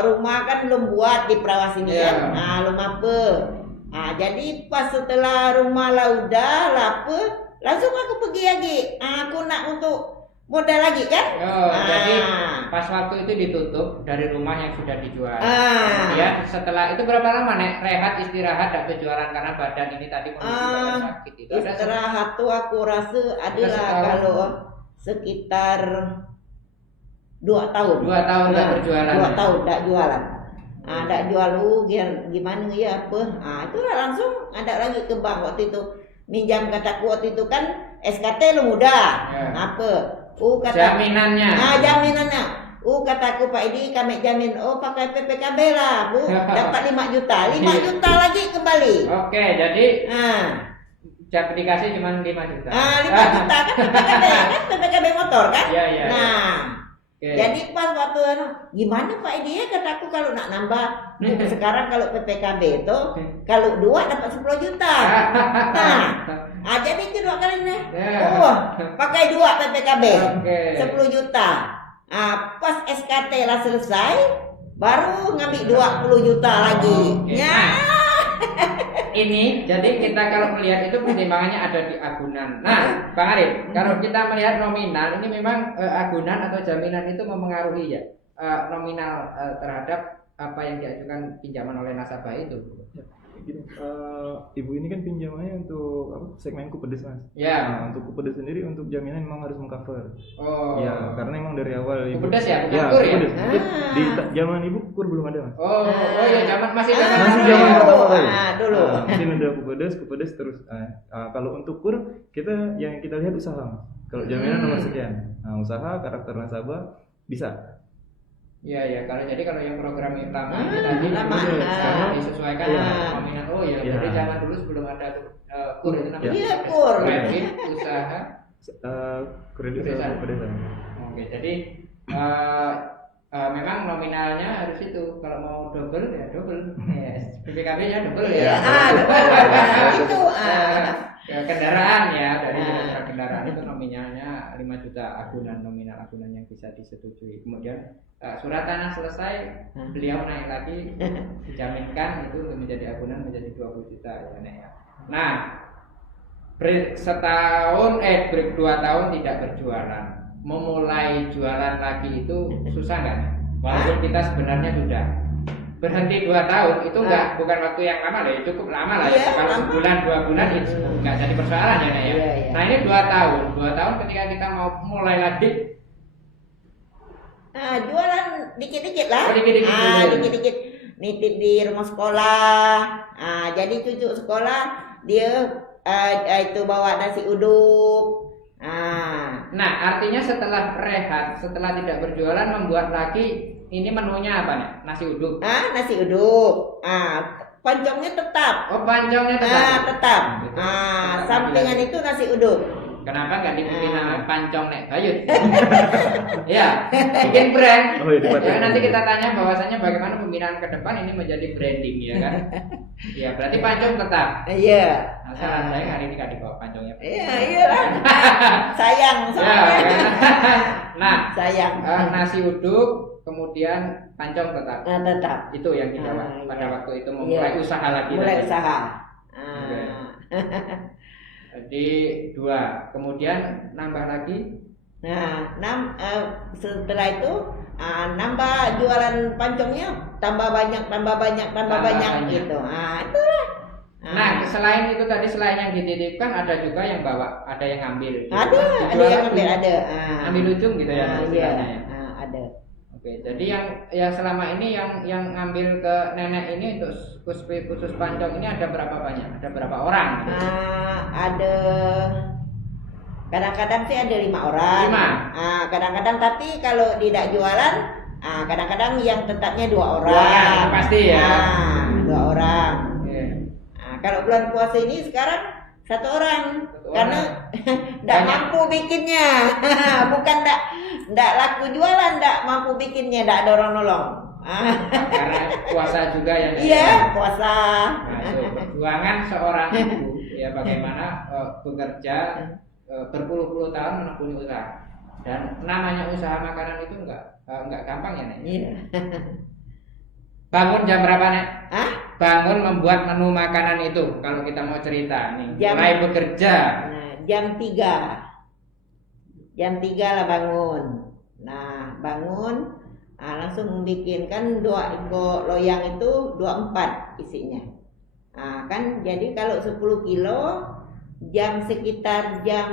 Rumah kan belum buat di Perawas ini kan. Belum apa. Jadi pas setelah rumah lah udah lape, langsung aku pergi lagi. Aku nak untuk modal lagi kan. Jadi pas waktu itu ditutup dari rumah yang sudah dijual. Kemudian setelah itu berapa lama Nek rehat istirahat dan berjualan karena badan ini tadi kondisi sakit itu. Istirahat tuh aku rasa adalah kalau sekitar 2 tahun. 2 tahun tak berjualan. 2 tahun tak jualan. Tak jual gimana ya apa. Itulah langsung ada lagi ke bank waktu itu. Minjam kataku waktu itu kan SKT lu mudah. Apa? Kata jaminannya. Jaminannya. Kataku Pak Edi kami jamin. Pakai PPKB lah Bu. Dapat 5 juta. 5 juta lagi kembali. Oke, jadi dikasih cuma 5 juta. 5 juta kan PPKB kan PPKB motor kan? Iya. Nah. Jadi pas waktu gimana Pak Edi ya kataku kalau nak nambah sekarang kalau PPKB itu kalau 2 dapat 10 juta. Jadi kedua kali nih. Pakai 2 PPKB. 10 juta. Pas SKT lah selesai baru ngambil 20 juta lagi. Ini jadi kita kalau melihat itu pertimbangannya ada di agunan. Nah, Bang Arif, kalau kita melihat nominal ini memang agunan atau jaminan itu mempengaruhi ya nominal terhadap apa yang diajukan pinjaman oleh nasabah itu. Gini, ibu ini kan pinjamannya untuk apa, segmen Kupedes mas. Ya. Nah, untuk Kupedes sendiri untuk jaminan memang harus mengcover. Oh. Ya, karena memang dari awal ibu. Kupedes ya, bukan Ya, kur ya? Kupedes. Di zaman ibu kur belum ada mas. Oh ya zaman masih Masih dulu zaman ya. pertama kali. Dulu. Mungkin udah Kupedes terus. Kalau untuk kur kita yang kita lihat usaha mas. Kalau jaminan nomor sekian. Nah, usaha karakter nasabah bisa. Iya, kalau yang program yang lama itu tadi lama. sekarang disesuaikan Iya. dengan nominal. Oh ya, Iya. jadi zaman dulu sebelum ada kur itu namanya Iya, kur. kredit usaha. Kredit Kupedesan. Kupedesan. Oke, jadi memang nominalnya harus itu. Kalau mau double ya double. Yes. PPKB-nya double ya. Itu. Kendaraan ya, dari jenis kendaraan itu nominalnya 5 juta nominal agunan yang bisa disetujui. Kemudian surat tanah selesai, beliau naik lagi, dijaminkan itu menjadi agunan menjadi 20 juta ya Nek ya. Nah, setahun 2 tahun tidak berjualan, memulai jualan lagi itu susah nggak? Walaupun kita sebenarnya sudah berhenti 2 tahun itu bukan waktu yang lama lah, cukup lama lah ya. Kalau sebulan 2 bulan itu nggak jadi persoalan ya Nek ya. Nah ini 2 tahun ketika kita mau mulai lagi. Jualan dikit-dikit lah. Dikit-dikit. Nitip di rumah sekolah. Jadi cucu sekolah dia itu bawa nasi uduk. Nah artinya setelah rehat, setelah tidak berjualan membuat lagi. Ini menunya apa nih? Nasi uduk. Nasi uduk. Pancongnya tetap. Oh, pancongnya tetap. Tetap. Sampingan itu nasi uduk. Kenapa nggak dibikin nama Pancong Nek Bayut? Ya, bikin brand. Ya, nanti kita tanya bahwasannya bagaimana pembinaan ke depan ini menjadi branding ya kan? Ya, berarti Pancong tetap. Iya. Nah, saran saya hari ini nggak dibawa Pancongnya. Iya lah. Sayang soalnya. Nah, sayang. Nasi uduk, kemudian Pancong tetap. Tetap. Itu yang kita pada waktu itu memulai usaha lagi. Mulai usaha. Jadi 2, kemudian nambah lagi. Nah, setelah itu nambah jualan pancongnya, tambah banyak gitu. Itulah. Nah, selain itu tadi selain yang dititipkan ada juga yang bawa, ada yang ngambil. Ada yang ngambil ada. Ambil ujung gitu ya istilahnya ya. Ada. Oke, jadi yang selama ini yang ngambil ke nenek ini untuk khusus Pancong ini ada berapa banyak? Ada berapa orang? Ada kadang-kadang sih ada 5 orang. 5. Kadang-kadang tapi kalau tidak jualan, kadang-kadang yang tetapnya 2 orang. Pasti ya. 2 orang. Yeah. Kalau bulan puasa ini sekarang 1 orang. Karena tidak mampu bikinnya. Bukan tidak laku jualan, tidak mampu bikinnya, tidak ada orang nolong. Karena puasa juga ya. Iya, puasa. Nah, itu perjuangan seorang ibu ya bagaimana bekerja berpuluh-puluh tahun menekuni usaha. Dan namanya usaha makanan itu enggak gampang ya Nek. Iya. Bangun jam berapa Nek? Bangun membuat menu makanan itu kalau kita mau cerita nih. Mulai bekerja. Jam 3. Jam 3 lah bangun. Nah, bangun langsung membikinkan 2 ekor loyang itu 24 isinya. Kan jadi kalau 10 kilo sekitar jam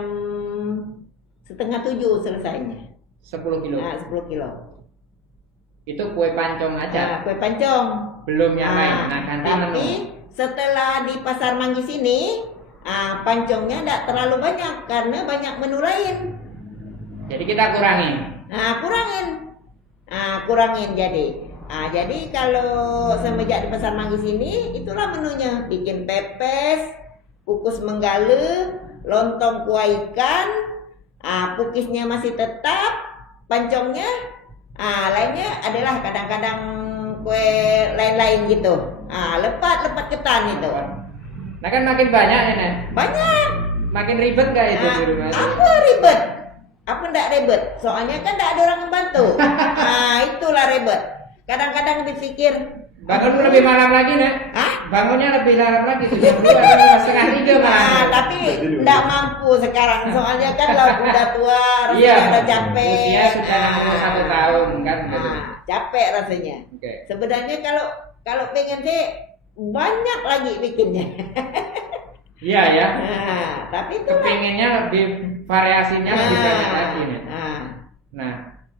6:30 selesainya. 10 kilo. 10 kilo. Itu kue pancong aja. Kue pancong. Belum yang lain. Tapi setelah di Pasar Manggis ini, pancongnya tidak terlalu banyak karena banyak menu lain. Jadi kita kurangin. Kurangin jadi. Jadi kalau semenjak di Pasar Manggis ini, itulah menunya. Bikin pepes, kukus menggale, lontong kuah ikan, pukisnya masih tetap, pancongnya, lainnya adalah kadang-kadang kue lain-lain gitu. Lepat ketan itu. Nah kan makin banyak ya Nek. Banyak. Makin ribet gak itu di rumah? Apa ribet? Apa enggak ribet? Soalnya kan enggak ada orang membantu. Itulah ribet. Kadang-kadang dipikir bangun lebih malam lagi Nek. Bangunnya lebih malam lagi jam 2 atau setengah 3 malam. Tapi enggak mampu sekarang. Soalnya kan lah udah tua, udah capek. Usia sudah 61 tahun kan. Capek rasanya. Okay. Sebenarnya kalau pengen sih banyak lagi bikinnya. Iya ya. Nah, tapi itu kepinginnya lebih variasinya lebih banyak lagi nih. Nah,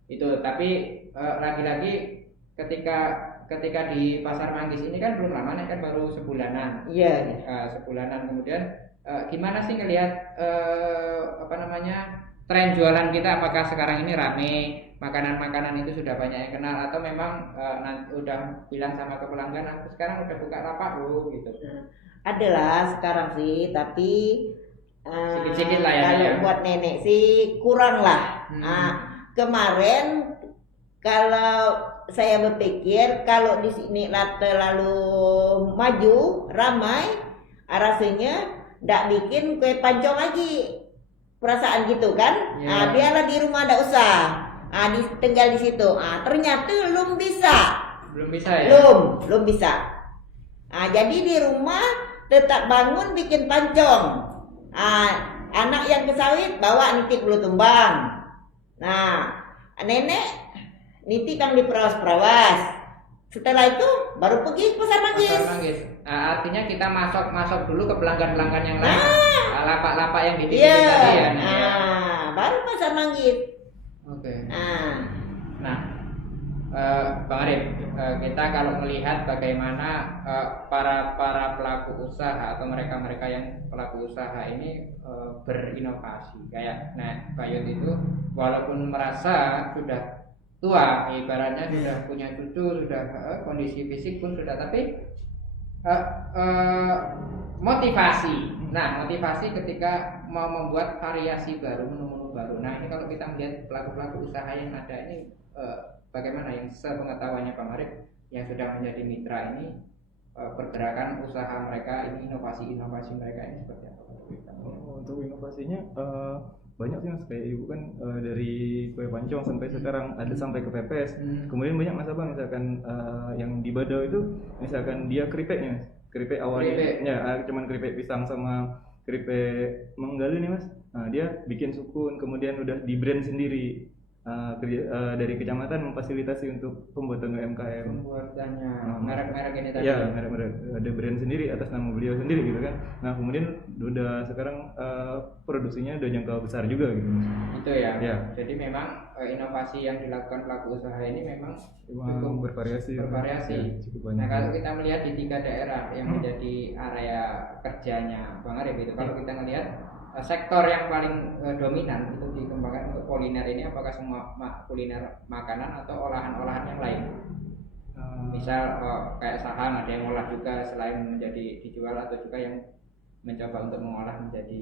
itu tapi lagi-lagi ketika di Pasar Manggis ini kan belum lama nih, kan baru sebulanan. Iya. Sebulanan kemudian gimana sih ngelihat tren jualan kita, apakah sekarang ini rame, makanan-makanan itu sudah banyak yang kenal, atau memang udah bilang sama ke pelanggan aku sekarang udah buka lapak loh gitu. Adalah sekarang sih, tapi sedikit-sedikit lah ya. Kalau buat nenek sih kurang lah. Kemarin kalau saya berpikir kalau di sini terlalu maju, ramai, rasanya ndak bikin kue pancong lagi. Perasaan gitu kan? Yeah. Biarlah di rumah ndak usah. Tinggal di situ. Ternyata belum bisa. Belum bisa ya? Belum bisa. Jadi di rumah tetap bangun bikin pancong. Anak yang ke sawit bawa nitip bulu tumbang. Nah, nenek nitip kan di perawas-perawas. Setelah itu baru pergi ke Pasar Manggis. Artinya kita masuk dulu ke pelanggan-pelanggan yang lain. Lapak-lapak yang dititipin tadi ya. Baru Pasar Manggis. Oke. Nah, Bang Arif, kita kalau melihat bagaimana para pelaku usaha atau mereka yang pelaku usaha ini berinovasi, kayak Bayut itu walaupun merasa sudah tua, ibaratnya sudah punya cucu, sudah kondisi fisik pun sudah, tapi motivasi ketika mau membuat variasi baru, menu-menu baru. Nah, ini kalau kita melihat pelaku usaha yang ada ini, bagaimana yang sepengetahuannya Pak Arif yang sudah menjadi mitra ini, pergerakan usaha mereka ini, inovasi mereka ini seperti apa? Untuk inovasinya banyak sih Mas, kayak Ibu kan dari kue pancong sampai sekarang ada sampai ke pepes. Kemudian banyak nasabah misalkan yang di Badau itu misalkan dia keripeknya, keripek awalnya ya cuman keripek pisang sama keripek menggali nih Mas. Nah, dia bikin sukun, kemudian udah di brand sendiri. Dari kecamatan memfasilitasi untuk pembuatan UMKM. Merek-merek ini tadi. Ya, merek-merek ada brand sendiri atas nama beliau sendiri gitu kan. Nah, kemudian udah sekarang produksinya udah jangka besar juga gitu. Itu ya. Jadi memang inovasi yang dilakukan pelaku usaha ini memang cukup bervariasi. Ya, cukup banyak. Nah, kalau kita melihat di 3 daerah yang menjadi area kerjanya Bang Arif itu, kalau kita melihat sektor yang paling dominan itu dikembangkan untuk kuliner ini, apakah semua kuliner makanan atau olahan-olahan yang lain? Misal kayak saham ada yang olah juga selain menjadi dijual, atau juga yang mencoba untuk mengolah menjadi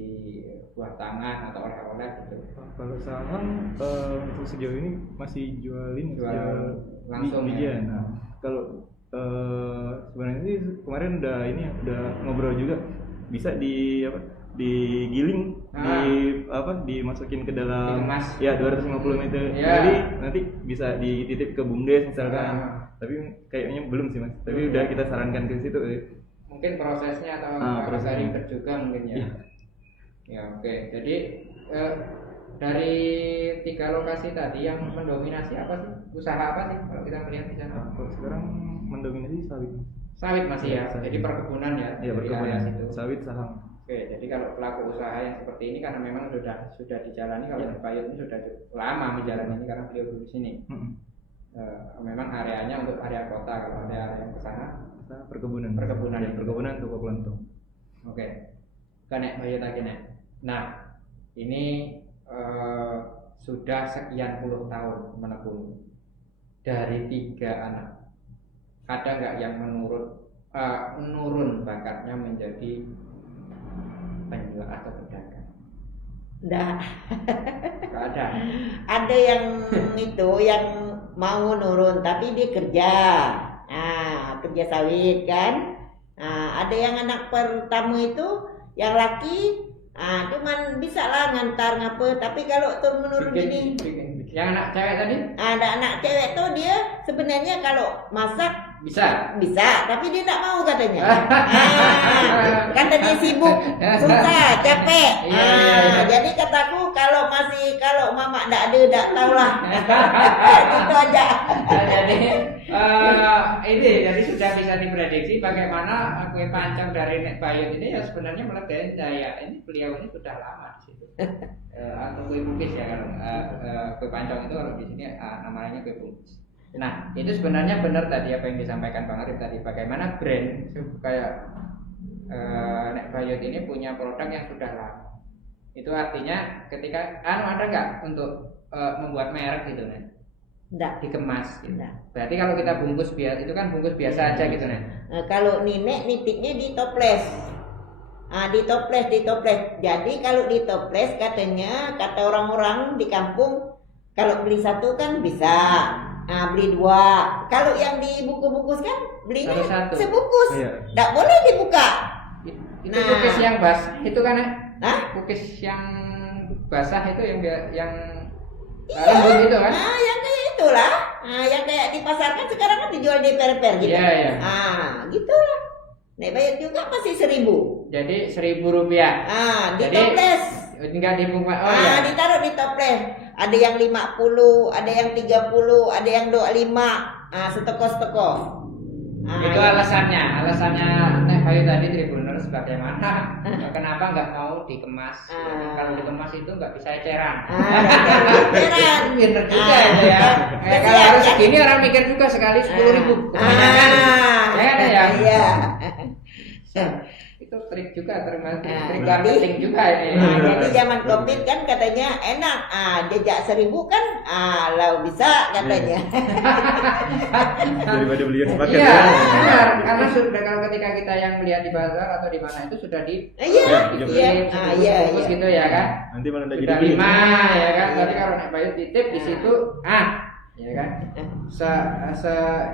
buah tangan atau oleh-oleh gitu. Kalau saham untuk sejauh ini masih jual langsung ya. Nah, kalau sebenarnya sih kemarin udah ngobrol juga, bisa digiling, dimasukin ke dalam ya 250 meter. Jadi nanti bisa dititip ke BUMDes misalkan. Tapi kayaknya belum sih Mas. Tapi udah kita sarankan ke situ. Mungkin prosesnya atau prosesnya ribet juga mungkin ya. Ya oke. Jadi dari 3 lokasi tadi yang mendominasi apa sih? Usaha apa sih kalau kita melihat di sana? Kalau sekarang mendominasi sawit. Sawit masih ya. Jadi perkebunan ya. Iya, perkebunan. Sawit, saham. Oke, jadi kalau pelaku usaha yang seperti ini karena memang sudah dijalani, kalau Bayut ini sudah lama menjalani ini karena beliau dulu di sini. Memang areanya untuk area kota, kalau ada area yang ke sana perkebunan ya, perkebunan toko kelontong. Oke. Kanek Bayut lagi nek. Nah, ini sudah sekian puluh tahun menekuni dari 3 anak. Ada nggak yang menurun bakatnya menjadi penjual atau pedagang? Nggak ada. Ada yang yang mau nurun tapi dia kerja sawit kan. Ada yang anak pertama itu yang laki cuman bisa lah ngantar ngapa, tapi kalau tuh menurun gini. Yang anak cewek tadi? Ada anak cewek tuh dia sebenarnya kalau masak bisa, tapi dia tidak mau katanya. Kata dia sibuk, susah, capek. Jadi kataku kalau mama ndak tahu lah. Itu aja. Jadi jadi sudah bisa diprediksi bagaimana kue pancong dari Nek Bayut ini ya sebenarnya melegenda ya. Ini beliau ini sudah lama di situ. Atau kue bugis ya kalau kue pancong itu kalau di sini namanya kue bugis. Nah, itu sebenarnya benar tadi apa yang disampaikan Bang Arif tadi, bagaimana brand kayak Nek Bayut ini punya produk yang sudah lama. Itu artinya ketika ada nggak untuk membuat merek gitu Nek? Nggak. Dikemas gitu. Nggak. Berarti kalau kita bungkus biasa itu kan bungkus biasa aja gitu Nek. Kalau nenek nitipnya di toples. Di toples. Jadi kalau di toples kata orang-orang di kampung kalau beli satu kan bisa. Beli 2. Kalau yang dibungkus kan belinya sebungkus. Nggak boleh dibuka. Itu cookies yang basah itu kan Nek? Cookies yang basah itu yang lembut itu kan? Yang kayak itulah. Yang kayak di pasar kan sekarang kan dijual di per-per gitu. Iya. Gitulah. Nek Bayut juga masih 1.000. Jadi Rp1.000. Di toples. Tinggal dibungkus. Ditaruh di toples. Ada yang 50, ada yang 30, ada yang 25. Seteko. Itu alasannya Nek Bayut tadi Tribuners bagaimana kenapa nggak mau dikemas. Kalau dikemas itu nggak bisa eceran. Bener juga itu ya. Kalau harus segini orang mikir juga sekali 10.000 kebanyakan. Iya. Itu trik juga termasuk trik marketing juga ini. Jadi zaman Covid kan katanya enak. Jejak 1.000 kan lo bisa katanya. Daripada beli yang sepaket. Iya, benar. Karena sudah kalau ketika kita yang melihat di bazar atau di mana itu sudah bungkus gitu ya kan. Nanti malah udah sudah jadi 5 ya kan. Berarti kalau Nek Bayut titip di situ ya kan.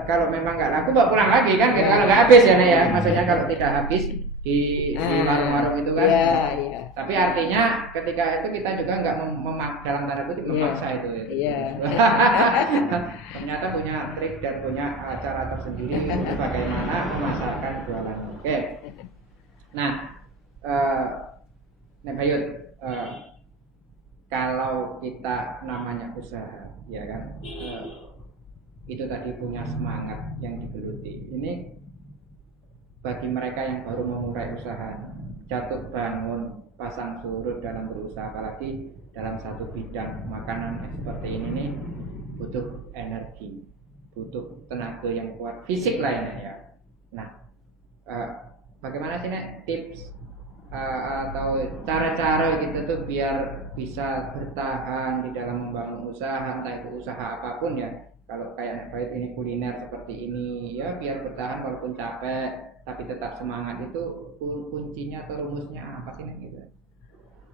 Kalau memang nggak laku bawa pulang lagi kan. Kalau nggak habis ya Nek ya. Maksudnya kalau tidak habis di warung-warung itu kan. Iya. Tapi artinya ketika itu kita juga nggak dalam tanda kutip memaksa itu. Iya. Ternyata punya trik dan punya cara tersendiri untuk bagaimana memasarkan jualan. Oke. Nah, Nek Bayut, kalau kita namanya usaha, ya kan, itu tadi punya semangat yang digeluti. Ini bagi mereka yang baru memulai usaha, jatuh bangun, pasang surut dalam berusaha, apalagi dalam satu bidang makanan seperti ini nih, butuh energi, butuh tenaga yang kuat, fisik lainnya ya. Nah, bagaimana sih Nek tips atau cara-cara gitu tuh biar bisa bertahan di dalam membangun usaha, entah itu usaha apapun ya. Kalau kayak Nek Bayut ini kuliner seperti ini ya, biar bertahan walaupun capek tapi tetap semangat, itu kuncinya atau rumusnya apa sih Nek gitu?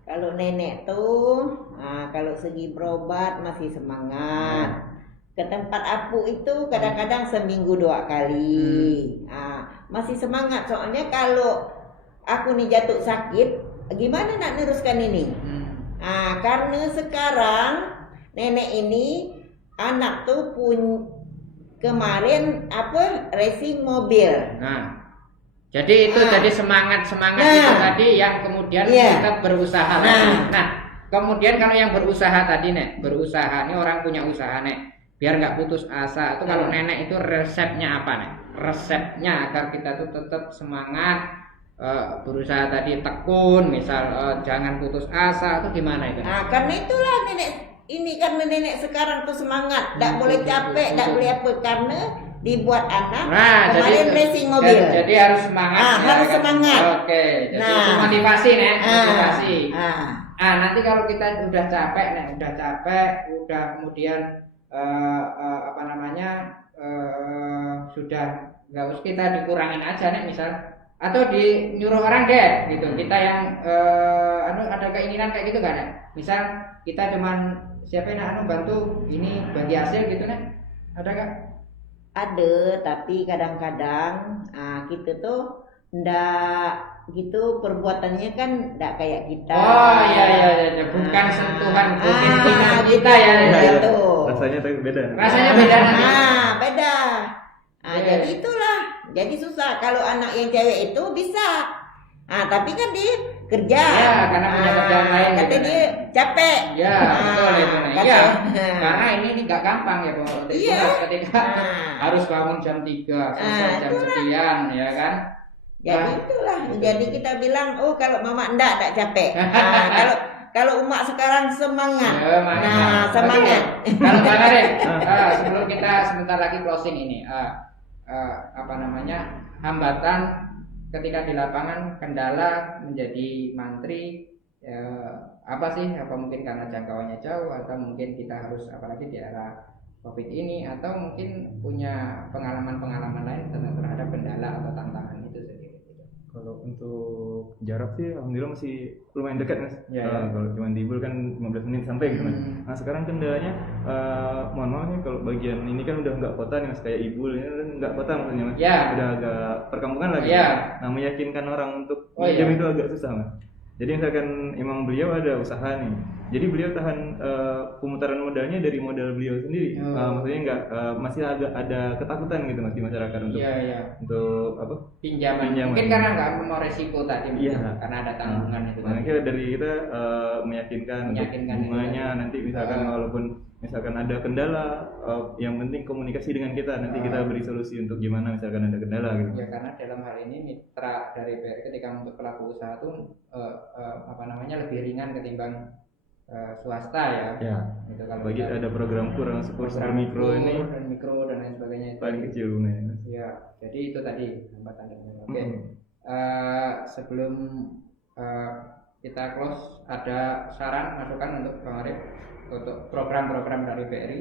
Kalau nenek tuh kalau segi berobat masih semangat. Ke tempat Apu itu kadang-kadang seminggu 2 kali. Masih semangat, soalnya kalau aku nih jatuh sakit, gimana nak neruskan ini? Karena sekarang nenek ini anak tuh kemarin racing mobil. Jadi itu jadi semangat itu tadi yang kemudian kita berusaha. Nah, kemudian kalau yang berusaha tadi Nek, berusaha ini orang punya usaha Nek, biar nggak putus asa. Itu kalau nenek itu resepnya apa Nek? Resepnya agar kita tuh tetap semangat berusaha tadi, tekun, misal jangan putus asa, itu gimana itu? Karena itulah nenek ini kan nenek sekarang tuh semangat, nggak boleh capek, nggak boleh apa, karena dibuat anak kemarin racing mobil. Jadi harus semangat. Harus semangat. Oke. Jadi itu motivasi Nek, motivasi. Nanti kalau kita udah capek Nek, udah kemudian sudah nggak usah, kita dikurangin aja Nek misal, atau nyuruh orang deh gitu. Kita yang ada keinginan kayak gitu nggak Nek? Misal kita cuman siapa yang bantu ini bagi hasil gitu Nek? Ada nggak? Ada, tapi kadang-kadang kita tuh ndak gitu, perbuatannya kan ndak kayak kita. Iya. Bukan sentuhan kita ya. Gitu. Rasanya beda. Rasanya beda nanti. Beda. Jadi itulah. Jadi susah kalau anak yang cewek itu bisa. Tapi kan kerja. Ya, karena punya kerjaan lain. Kata gitu, dia capek. Ya, betul itu. Kata, Iya. Karena ini nggak gampang ya, Bu. Iya. Ketika harus bangun jam 3, selesai jam sekian, ya kan? Jadi itulah. Jadi kita bilang, oh kalau mama enggak capek. Kalau umak sekarang semangat. Nah, semangat. Kalau Bang Arif, sebelum kita sebentar lagi closing ini, apa namanya, hambatan ketika di lapangan, kendala menjadi mantri, apa sih? Apa mungkin karena jangkauannya jauh, atau mungkin kita harus, apalagi di era COVID ini, atau mungkin punya pengalaman-pengalaman lain terhadap kendala atau tantangan itu sendiri? Kalau untuk jarak sih alhamdulillah masih lumayan dekat Mas. Ya. Kalau cuma di Ibul kan 15 menit sampai gitu Mas. Nah sekarang kendalanya mohon maaf nih kalau bagian ini kan udah nggak kota nih Mas, kayak Ibul ini kan nggak kota maksudnya Mas. Ya. Udah agak perkampungan lagi. Ya. Nah meyakinkan orang untuk pinjam itu agak susah Mas. Jadi misalkan emang beliau ada usaha nih, jadi beliau tahan pemutaran modalnya dari modal beliau sendiri. Maksudnya nggak masih agak ada ketakutan gitu Mas di masyarakat untuk untuk apa? Pinjaman. Mungkin karena nggak mau resiko tadi, karena ada tanggungan itu. Makanya dari kita meyakinkan bunganya nanti misalkan walaupun misalkan ada kendala, yang penting komunikasi dengan kita, nanti kita beri solusi untuk gimana misalkan ada kendala gitu. Ya karena dalam hal ini mitra dari BRI ketika untuk pelaku usaha itu lebih ringan ketimbang swasta ya. Gitu, kalau bagi ada program kurang super mikro ini dan mikro dan lain sebagainya itu paling kecil bunganya. Ya, jadi itu tadi hambatannya. Oke. Sebelum kita close, ada saran masukan untuk Bang Arif untuk program-program dari BRI,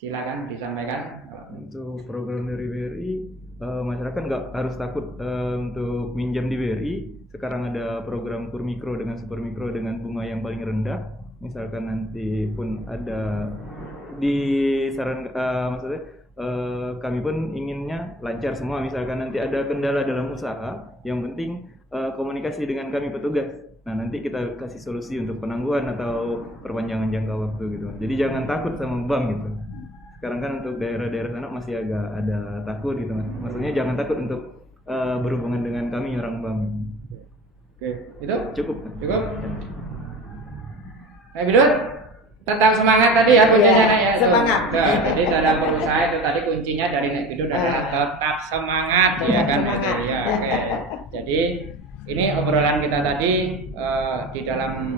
silakan disampaikan. Untuk program dari BRI, masyarakat nggak harus takut untuk minjam di BRI. Sekarang ada program kur mikro dengan super mikro dengan bunga yang paling rendah. Misalkan nanti pun ada di saran, maksudnya kami pun inginnya lancar semua. Misalkan nanti ada kendala dalam usaha, yang penting komunikasi dengan kami petugas. Nah nanti kita kasih solusi untuk penangguhan atau perpanjangan jangka waktu gitu. Jadi jangan takut sama bank gitu. Sekarang kan untuk daerah-daerah sana masih agak ada takut gitu Mas. Maksudnya jangan takut untuk berhubungan dengan kami orang bank. Oke, itu cukup. Bidun, tentang semangat tadi ya kuncinya ya. Semangat. Jadi dalam berusaha itu tadi kuncinya dari Nek Bidun adalah tetap semangat ya kan. Ya, oke. Jadi ini obrolan kita tadi di dalam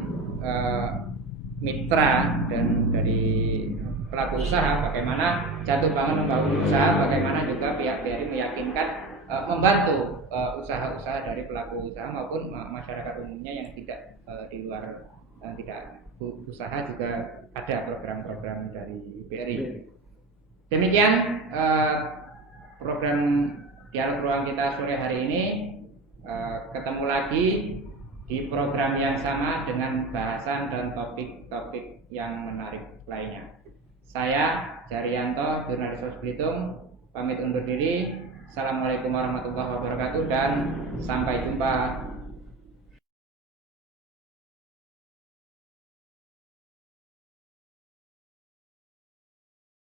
mitra dan dari pelaku usaha, bagaimana jatuh bangun membangun usaha, bagaimana juga pihak BRI meyakinkan membantu usaha-usaha dari pelaku usaha maupun masyarakat umumnya yang tidak di luar tidak usaha juga ada program-program dari BRI. Demikian program dialog ruang kita sore hari ini. Ketemu lagi di program yang sama dengan bahasan dan topik-topik yang menarik lainnya. Saya Jaryanto, jurnalis Pos Belitung, pamit undur diri. Assalamualaikum warahmatullahi wabarakatuh dan sampai jumpa